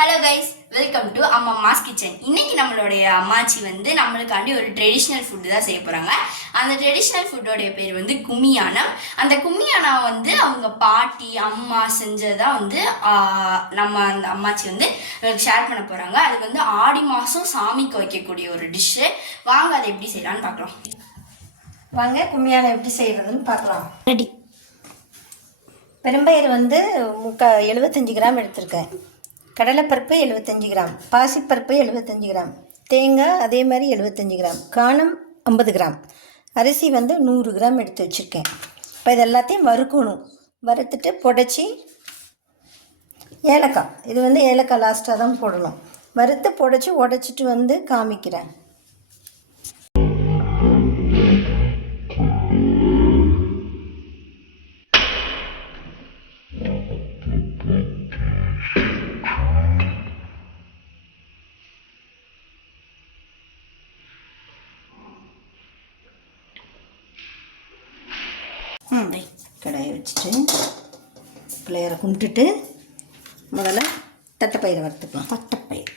Hello guys, welcome to அம்மாஸ் kitchen. இன்னைக்கு நம்மளுடைய அம்மாச்சி வந்து நம்மளுக்காண்டி ஒரு ட்ரெடிஷ்னல் ஃபுட்டு தான் செய்ய போகிறாங்க. அந்த ட்ரெடிஷ்னல் ஃபுட்டோடைய பேர் வந்து கும்மியானம். அந்த கும்மியானம் வந்து அவங்க பாட்டி அம்மா செஞ்சதான் வந்து நம்ம அந்த அம்மாச்சி வந்து ஷேர் பண்ண போகிறாங்க. அது வந்து ஆடி மாதம் சாமிக்கு வைக்கக்கூடிய ஒரு டிஷ்ஷு. வாங்க அதை எப்படி செய்யலான்னு பார்க்கலாம். வாங்க கும்மியானம் எப்படி செய்கிறதுன்னு பார்க்கலாம். ரெடி. பெரும்பயிறு வந்து 75 கிராம் எடுத்திருக்கேன். கடலைப்பருப்பு 75 கிராம், பாசிப்பருப்பு 75 கிராம், தேங்காய் அதே மாதிரி 75 கிராம், காணம் 50 கிராம், அரிசி வந்து 100 கிராம் எடுத்து வச்சுருக்கேன். இப்போ இது எல்லாத்தையும் வறுக்கணும். வறுத்துட்டு புடைச்சி ஏலக்காய், இது வந்து ஏலக்காய் லாஸ்ட்டாக தான் போடணும். வறுத்து புடைச்சி உடைச்சிட்டு வந்து காமிக்கிறேன். கடாயை வச்சுட்டு பிள்ளையரை கும்பிட்டுட்டு முதல்ல தட்டைப்பயிரை வறுத்துக்கலாம். தட்டைப்பயிர்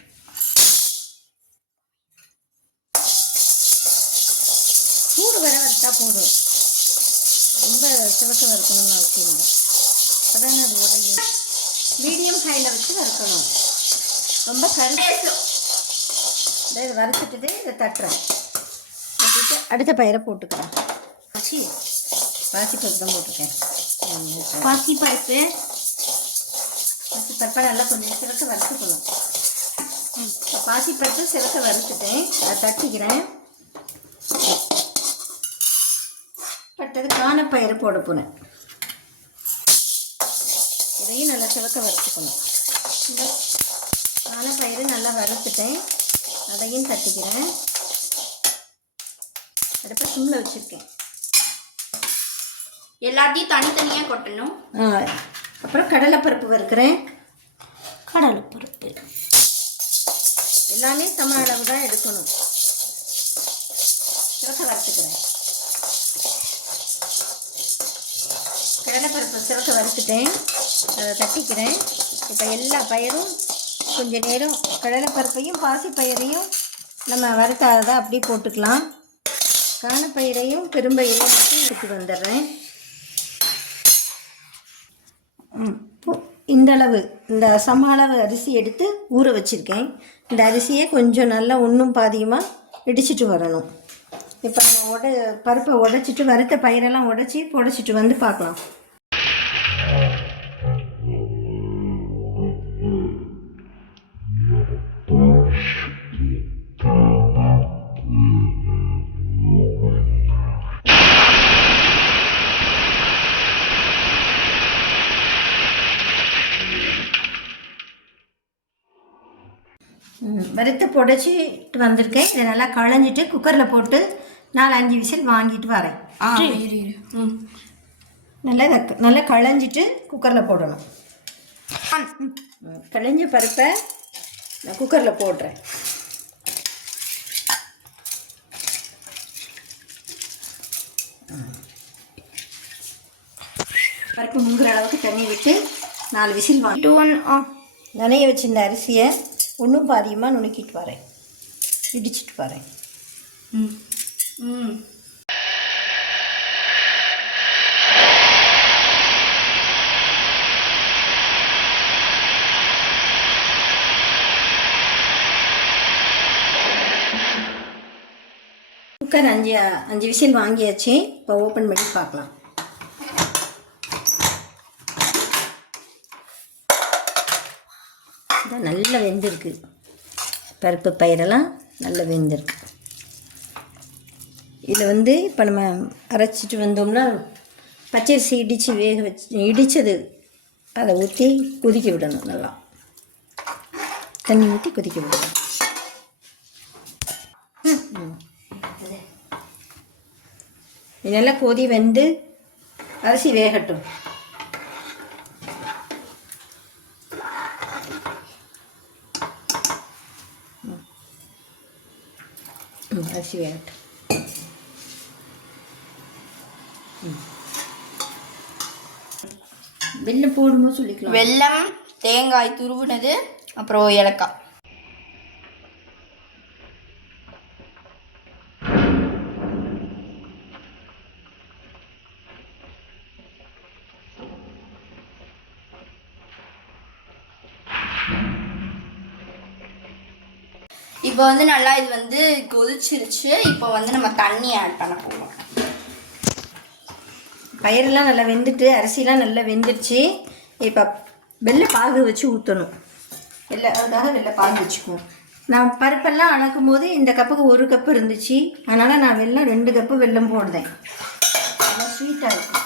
சூடு வர வறுத்தா போதும், ரொம்ப சிவக்க வறுக்கணும்னு அவசியம் இல்லை. அதானே அது உடையும். மீடியம் ஹையில் வச்சு வறுக்கணும். ரொம்ப கருவேப்பிலை இதை வறுத்துட்டு இதை தட்டுறேன். தட்டிட்டு அடுத்த பயிரை போட்டுக்கிறேன். பாசிப்பருப்பு தான் போட்டிருக்கேன். பாசிப்பருப்பை நல்லா கொஞ்சம் சிறக்க வறுத்துக்கணும். பாசிப்பருப்பு சிறக்க வறுத்துட்டேன். அதை தட்டிக்கிறேன். பட்டது காணப்பயிறு போட போனேன். இதையும் நல்லா சிவக்க வறுத்துக்கணும். இந்த காணப்பயிறு நல்லா வறுத்துட்டேன். அதையும் தட்டிக்கிறேன். அடுப்பை சிம்மில் வச்சுருக்கேன். எல்லாத்தையும் தனித்தனியாக கொட்டணும். அப்புறம் கடலைப்பருப்பு வறுக்கிறேன். கடலைப்பருப்பு எல்லாமே சம அளவு தான் எடுக்கணும். சிறக்க வறுத்துக்கிறேன். கடலைப்பருப்பு சிறக்க வறுத்துட்டேன். அதை தட்டிக்கிறேன். இப்போ எல்லா பயிரும் கொஞ்சம் நேரம் கடலைப்பருப்பையும் பாசிப்பயிரையும் நம்ம வறுக்காததான் அப்படி போட்டுக்கலாம். காணப்பயிரையும் பெரும்பயிரையும் எடுத்து வந்துடுறேன். இந்த அளவு இந்த சம அளவு அரிசி எடுத்து ஊற வச்சுருக்கேன். இந்த அரிசியை கொஞ்சம் நல்லா ஒன்றும் பாதியமாக இடிச்சிட்டு வரணும். இப்போ நம்ம பருப்பை உடைச்சிட்டு வறுத்த பயிரெல்லாம் புடைச்சிட்டு வந்து பார்க்கலாம். வறுத்து புடைச்சிட்டு வந்திருக்கேன். இதை நல்லா களைஞ்சிட்டு குக்கரில் போட்டு 4-5 விசில் வாங்கிட்டு வரேன். நல்லா களைஞ்சிட்டு குக்கரில் போடணும். களைஞ்ச பருப்பை நான் குக்கரில் போடுறேன். பருப்பு முங்குற அளவுக்கு தண்ணி விட்டு 4 விசில் வாங்கிட்டு நனைய வச்சிருந்த அரிசியை ஒன்றும் பாதியமாக நுணுக்கிட்டு வரேன், இடிச்சிட்டு வரேன். குக்கர் 5 விசில் வாங்கியாச்சு. இப்போ ஓப்பன் பண்ணி பார்க்கலாம். நல்லா வெந்திருக்கு. பருப்பு பயிரெல்லாம் நல்லா வெந்திருக்கு. இதில் வந்து இப்போ நம்ம அரைச்சிட்டு வந்தோம்னா பச்சரிசி இடித்தது அதை ஊற்றி கொதிக்க விடணும். நல்லா தண்ணி ஊற்றி கொதிக்க விடணும். நல்லா கொதி வெந்து அரிசி வேகட்டும். அரிசி வேகட்டும். வெல்லம் போடும்போது சொல்லிக்கலாம். வெல்லம், தேங்காய் துருவுனது, அப்புறம் ஏலக்காய். இப்போ வந்து நல்லா இது வந்து கொதிச்சிருச்சு. இப்போ வந்து நம்ம தண்ணி ஆட் பண்ண போகிறோம். பயிரெல்லாம் நல்லா வெந்துட்டு அரிசிலாம் நல்லா வெந்துடுச்சு. இப்போ வெள்ளை பாகு வச்சு ஊற்றணும். அதுக்காக வெள்ளை பாகு வச்சுக்குவோம். நான் பருப்பெல்லாம் அணக்கும் போது இந்த கப்புக்கு 1 கப்பு இருந்துச்சு. அதனால் நான் 2 கப்பு வெல்லம் போடுதேன். நல்லா ஸ்வீட்டாக இருக்கும்.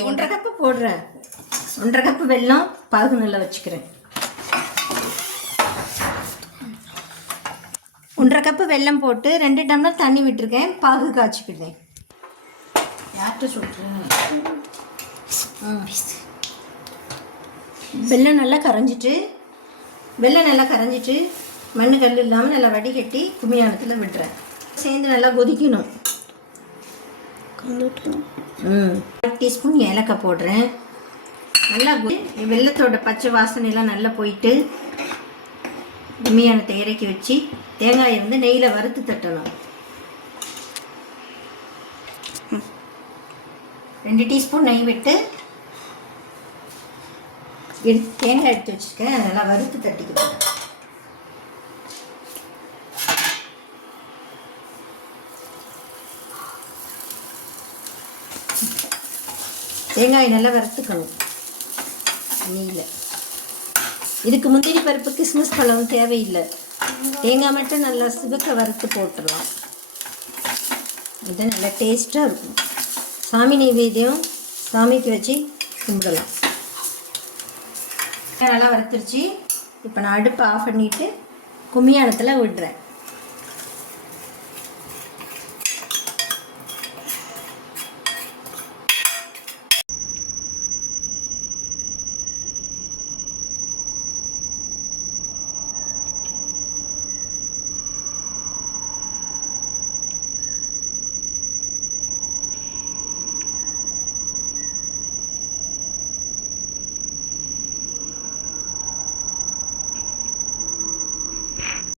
1.5 கப்பு போடுறேன். 1.5 கப்பு வெல்லம் பாகு நல்லா வச்சுக்கிறேன். 1.5 கப்பு வெல்லம் போட்டு 2 டம்ளர் தண்ணி விட்டுருக்கேன். பாகு காய்ச்சிக்கிட்டேன். யார்கிட்ட சொல்கிறேன்? வெல்லம் நல்லா கரைஞ்சிட்டு மண் கல் இல்லாமல் நல்லா வடிகட்டி குமியானத்தில் விட்டுறேன். சேர்ந்து நல்லா கொதிக்கணும். 1 டீஸ்பூன் ஏலக்காய் போடுறேன். நல்லா வெல்லத்தோட பச்சை வாசனைலாம் நல்லா போயிட்டு கும்மியானத்தை இறக்கி வச்சு தேங்காயை வந்து நெய்யில் வறுத்து தட்டணும். 2 டீஸ்பூன் நெய் விட்டு தேங்காய் எடுத்து வச்சுருக்கேன். நல்லா வறுத்து தட்டிக்கிறேன். தேங்காய் நல்லா வறுத்துக்கணும் நெய்யில். இதுக்கு முந்திரி பருப்பு கிஸ்மிஸ் பழம் தேவையில்லை. தேங்காய் மட்டும் நல்லா சிவக்க வறுத்து போட்டுடலாம். இது நல்லா டேஸ்ட்டாக இருக்கும். சாமி நெய்வேத்தியம் சாமிக்கு வச்சு கும்பிடலாம். நல்லா வறுத்துருச்சு. இப்போ நான் அடுப்பை ஆஃப் பண்ணிவிட்டு கும்மியானத்தில் விடுறேன்.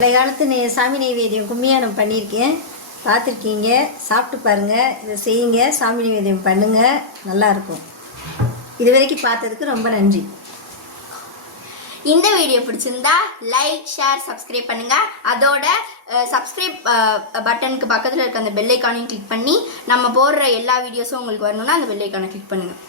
பழைய காலத்து சாமி நெய்வேத்தியம் கும்மியானம் பண்ணியிருக்கேன், பார்த்துருக்கீங்க. சாப்பிட்டு பாருங்கள். இதை செய்யுங்க, சாமி நெய்வேத்தியம் பண்ணுங்கள், நல்லாயிருக்கும். இது வரைக்கும் பார்த்ததுக்கு ரொம்ப நன்றி. இந்த வீடியோ பிடிச்சிருந்தா லைக், ஷேர், சப்ஸ்கிரைப் பண்ணுங்கள். அதோட சப்ஸ்கிரைப் பட்டனுக்கு பக்கத்தில் இருக்க அந்த பெல் ஐக்கானையும் கிளிக் பண்ணி நம்ம போடுற எல்லா வீடியோஸும் உங்களுக்கு வரணும்னா அந்த பெல் ஐக்கானை கிளிக் பண்ணுங்கள்.